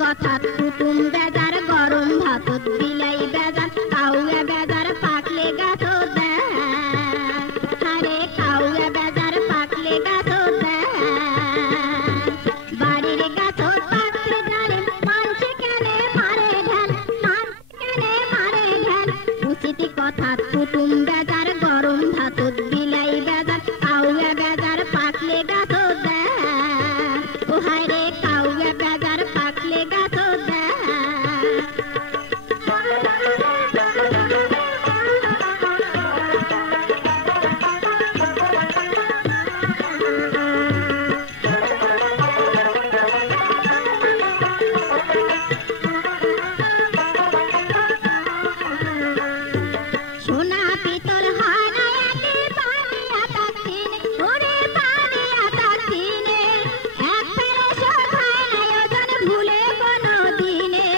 কথাত কুটুম বেজার গরম ভাতত বিলাই বেজার কাউয়া বেজার পাকলে গাছো হারে কাউয়া বেজার পাকলে গাছো বাড়ির গাছো পাকতে জানে মানছে কেনে মারে ঢাল কেনে মারে ঢাল উচিত কথাত কুটুম বেজার গরম ভাতত বিলাই বেজার কাউয়া বেজার পাকলে গাছো ও হারে কাউয়া বেজার পাকলে গাছো সোনা পিতল হয় না একে বানিয়া তাকিনে ওরে বানিয়া তাকিনে এক ফেরশ খায় না ওজন ভুলে কোনো দিনে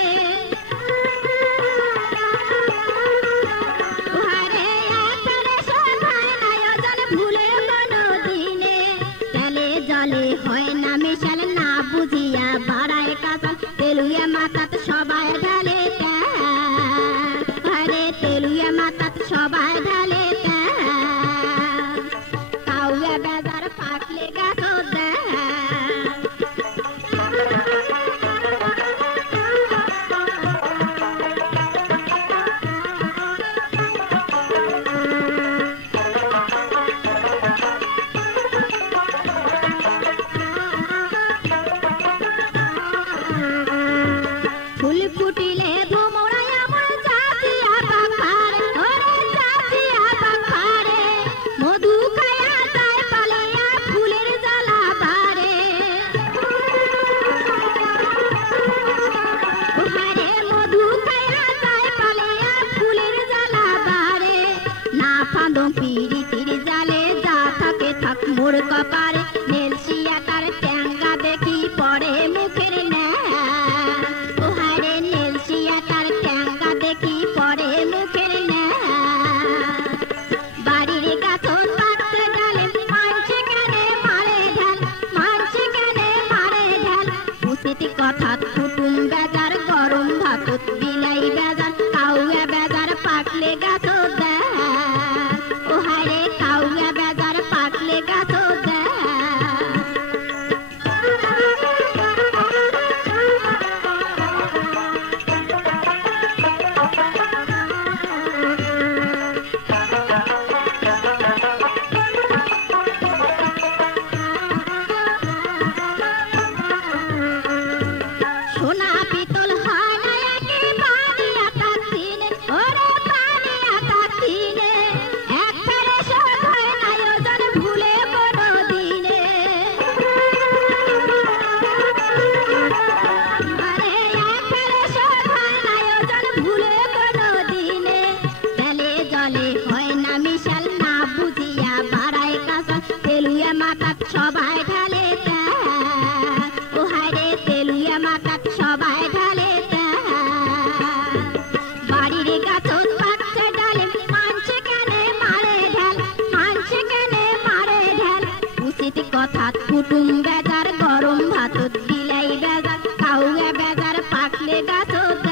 ওরে এক ফেরশ খায় না ওজন ভুলে কোনো দিনে তেলে জলে হয় না মিশাল না বুঝিয়া বাড়ায় কাঁচাল তেলুয়া মাথাত সবাই ঢালে আরে তেলুয়া মাথাত সবাই ঢালে কাউয়া বেজার পাকলে গাছো ফুল ফুটিলে ভোমরাই আমার জাতিয়া বাপারে ওরে জাতিয়া বাপারে মধু খায়া যায় পালিয়া ফুলের জ্বালা বারে ওহারে মধু খায়া যায় পালিয়া ফুলের জ্বালা বারে না ফাঁদো পিরিতির জালে যা থাকে থাক মোর কপারে নেলসিয়া তার ট্যাঙ্গা দেখি পড়ে মুখের না ওহারে নেলসিয়া তার ট্যাঙ্গা দেখি পড়ে মুখের না বাড়ির গাছন পাকতে ডালে মানছে কেনে মারে ঢাল মানছে কেনে মারে ঢাল উচিত কথাত কুটুম বেজার গরম ভাতত বিলাই বেজার কাউয়া বেজার পাকলে গাছো ওহারে কাউয়া বেজার পাকলে গাছো সোনা পিতল হয় না একে বানিয়া তাকিনে ওরে বানিয়া তাকিনে এক ফেরশ হয় না ওজন ভুলে কোনো দিনে আরে এক ফেরশ হয় না ওজন ভুলে কোনো দিনে তেলে জলে হয় না মিশাল না বুঝিয়া বাড়ায় কাঁচা তেলুয়া মাথাত সবাই ঢালে ওহারে তেলুয়া মাথাত সবাই ঢালে বাড়ির গাছত পাকতে ডালে মানছে কেনে মারে ঢাল মানছে কেনে মারে ঢাল উচিত কথাত কুটুম বেজার গরম ভাতত বিলাই বেজার কাউয়া বেজার পাকলে গাছত